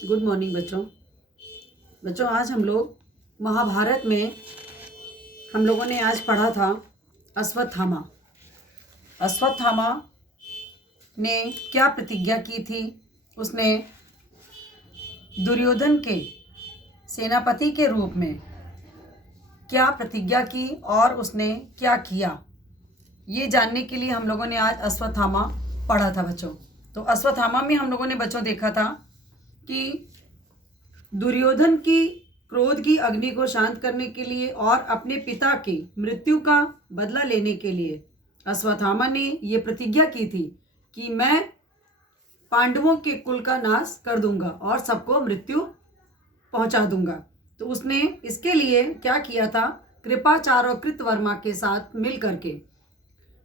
Good morning बच्चों। आज हम लोग महाभारत में हम लोगों ने आज पढ़ा था अश्वत्थामा। अश्वत्थामा ने क्या प्रतिज्ञा की थी? उसने दुर्योधन के सेनापति के रूप में क्या प्रतिज्ञा की और उसने क्या किया, ये जानने के लिए हम लोगों ने आज अश्वत्थामा पढ़ा था बच्चों। तो अश्वत्थामा में हम लोगों ने बच्चों देखा था कि दुर्योधन की क्रोध की अग्नि को शांत करने के लिए और अपने पिता की मृत्यु का बदला लेने के लिए अश्वत्थामा ने ये प्रतिज्ञा की थी कि मैं पांडवों के कुल का नाश कर दूंगा और सबको मृत्यु पहुंचा दूंगा। तो उसने इसके लिए क्या किया था? कृपाचार और कृतवर्मा के साथ मिल करके,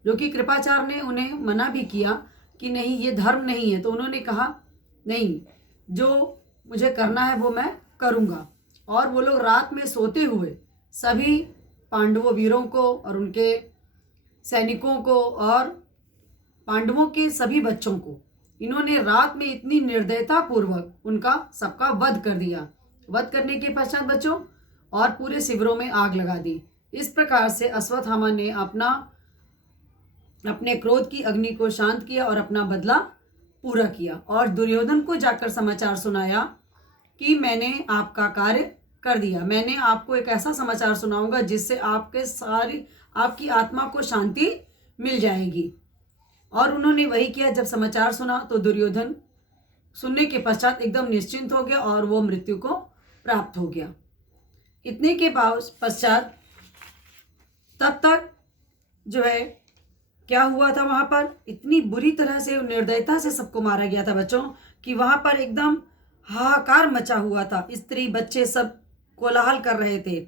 जो कि कृपाचार ने उन्हें मना भी किया कि नहीं, ये धर्म नहीं है, तो उन्होंने कहा नहीं, जो मुझे करना है वो मैं करूँगा। और वो लोग रात में सोते हुए सभी पांडवों वीरों को और उनके सैनिकों को और पांडवों के सभी बच्चों को इन्होंने रात में इतनी निर्दयता पूर्वक उनका सबका वध कर दिया। वध करने के पश्चात बच्चों और पूरे शिविरों में आग लगा दी। इस प्रकार से अश्वत्थामा ने अपने क्रोध की अग्नि को शांत किया और अपना बदला पूरा किया और दुर्योधन को जाकर समाचार सुनाया कि मैंने आपका कार्य कर दिया। मैंने आपको एक ऐसा समाचार सुनाऊंगा जिससे आपकी आत्मा को शांति मिल जाएगी। और उन्होंने वही किया। जब समाचार सुना तो दुर्योधन सुनने के पश्चात एकदम निश्चिंत हो गया और वो मृत्यु को प्राप्त हो गया। इतने के पश्चात तब तक जो है क्या हुआ था, वहां पर इतनी बुरी तरह से निर्दयता से सबको मारा गया था बच्चों कि वहां पर एकदम हाहाकार मचा हुआ था। स्त्री बच्चे सब कोलाहल कर रहे थे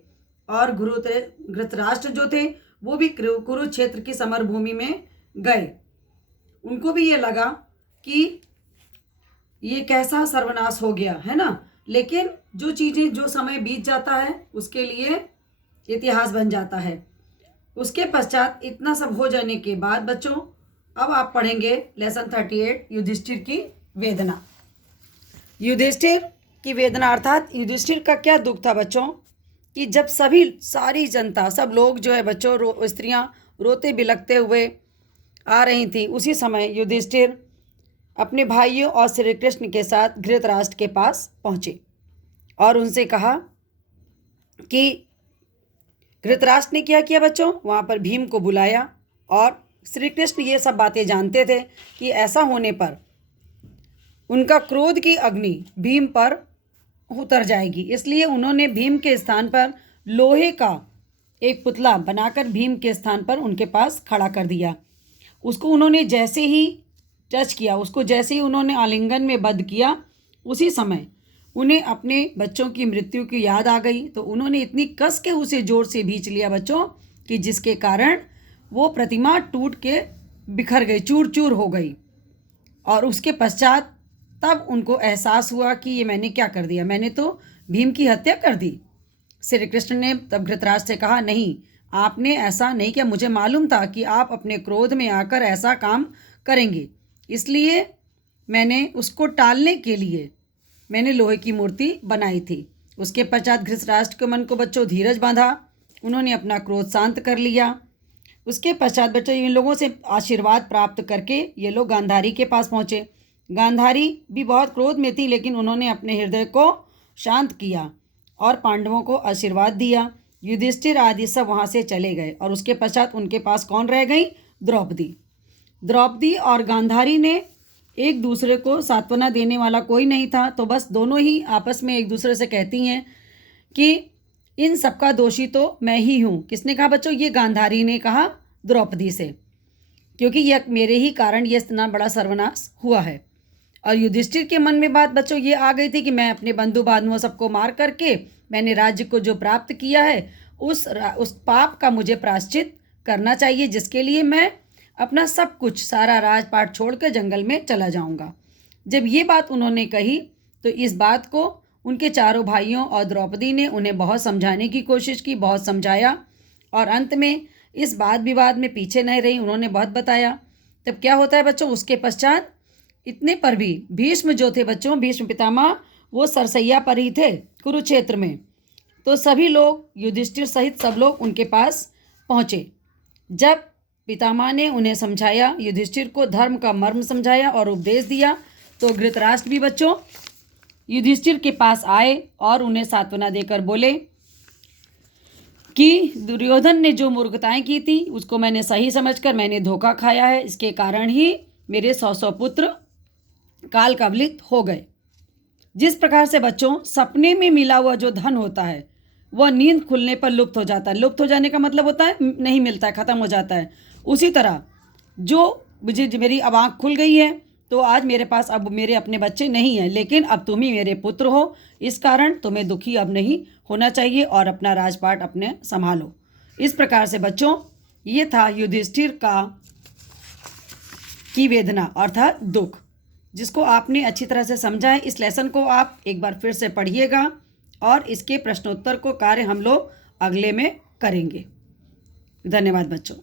और धृतराष्ट्र जो थे वो भी कुरुक्षेत्र की समरभूमि में गए। उनको भी ये लगा कि ये कैसा सर्वनाश हो गया है ना। लेकिन जो चीज़ें जो समय बीत जाता है उसके लिए इतिहास बन जाता है। उसके पश्चात इतना सब हो जाने के बाद बच्चों अब आप पढ़ेंगे लेसन 38 युधिष्ठिर की वेदना। युधिष्ठिर की वेदना अर्थात युधिष्ठिर का क्या दुख था बच्चों कि जब सारी जनता सब लोग जो है बच्चों स्त्रियां रोते बिलखते हुए आ रही थी, उसी समय युधिष्ठिर अपने भाइयों और श्री कृष्ण के साथ धृतराष्ट्र के पास पहुँचे और उनसे कहा कि धृतराष्ट्र ने क्या किया बच्चों, वहाँ पर भीम को बुलाया और श्री कृष्ण ये सब बातें जानते थे कि ऐसा होने पर उनका क्रोध की अग्नि भीम पर उतर जाएगी। इसलिए उन्होंने भीम के स्थान पर लोहे का एक पुतला बनाकर भीम के स्थान पर उनके पास खड़ा कर दिया। उसको उन्होंने जैसे ही टच किया, उसको जैसे ही उन्होंने आलिंगन में बंद किया, उसी समय उन्हें अपने बच्चों की मृत्यु की याद आ गई। तो उन्होंने इतनी कस के उसे जोर से भींच लिया बच्चों कि जिसके कारण वो प्रतिमा टूट के बिखर गई, चूर चूर हो गई। और उसके पश्चात तब उनको एहसास हुआ कि ये मैंने क्या कर दिया, मैंने तो भीम की हत्या कर दी। श्री कृष्ण ने तब धृतराष्ट्र से कहा, नहीं, आपने ऐसा नहीं किया। मुझे मालूम था कि आप अपने क्रोध में आकर ऐसा काम करेंगे, इसलिए मैंने उसको टालने के लिए मैंने लोहे की मूर्ति बनाई थी। उसके पश्चात धृतराष्ट्र के मन को बच्चों धीरज बांधा, उन्होंने अपना क्रोध शांत कर लिया। उसके पश्चात बच्चों इन लोगों से आशीर्वाद प्राप्त करके ये लोग गांधारी के पास पहुँचे। गांधारी भी बहुत क्रोध में थी, लेकिन उन्होंने अपने हृदय को शांत किया और पांडवों को आशीर्वाद दिया। युधिष्ठिर आदि सब वहाँ से चले गए और उसके पश्चात उनके पास कौन रह गई? द्रौपदी और गांधारी ने एक दूसरे को सांत्वना देने वाला कोई नहीं था, तो बस दोनों ही आपस में एक दूसरे से कहती हैं कि इन सबका दोषी तो मैं ही हूँ। किसने कहा बच्चों? ये गांधारी ने कहा द्रौपदी से, क्योंकि यह मेरे ही कारण ये इतना बड़ा सर्वनाश हुआ है। और युधिष्ठिर के मन में बात बच्चों ये आ गई थी कि मैं अपने बंधु बांधवों सबको मार करके मैंने राज्य को जो प्राप्त किया है उस पाप का मुझे प्रायश्चित करना चाहिए, जिसके लिए मैं अपना सब कुछ सारा राजपाट छोड़कर जंगल में चला जाऊंगा। जब ये बात उन्होंने कही तो इस बात को उनके चारों भाइयों और द्रौपदी ने उन्हें बहुत समझाने की कोशिश की, बहुत समझाया और अंत में इस बात विवाद में पीछे नहीं रही, उन्होंने बहुत बताया। तब क्या होता है बच्चों, उसके पश्चात इतने पर भी भीष्म जो थे बच्चों, भीष्म पितामह, वो सरसैया पर ही थे कुरुक्षेत्र में। तो सभी लोग युधिष्ठिर सहित सब लोग उनके पास पहुँचे। जब पितामह ने उन्हें समझाया, युधिष्ठिर को धर्म का मर्म समझाया और उपदेश दिया, तो धृतराष्ट्र भी बच्चों युधिष्ठिर के पास आए और उन्हें सांत्वना देकर बोले कि दुर्योधन ने जो मूर्खताएं की थी उसको मैंने सही समझकर मैंने धोखा खाया है, इसके कारण ही मेरे 100 पुत्र काल कवलित हो गए। जिस प्रकार से बच्चों सपने में मिला हुआ जो धन होता है वह नींद खुलने पर लुप्त हो जाता है। लुप्त हो जाने का मतलब होता है नहीं मिलता है, खत्म हो जाता है। उसी तरह जो मुझे मेरी अब आँख खुल गई है तो आज मेरे पास अब मेरे अपने बच्चे नहीं हैं, लेकिन अब तुम ही मेरे पुत्र हो, इस कारण तुम्हें दुखी अब नहीं होना चाहिए और अपना राजपाट अपने संभालो। इस प्रकार से बच्चों ये था युधिष्ठिर की वेदना अर्थात दुख, जिसको आपने अच्छी तरह से समझा है। इस लेसन को आप एक बार फिर से पढ़िएगा और इसके प्रश्नोत्तर को कार्य हम लोग अगले में करेंगे। धन्यवाद बच्चों।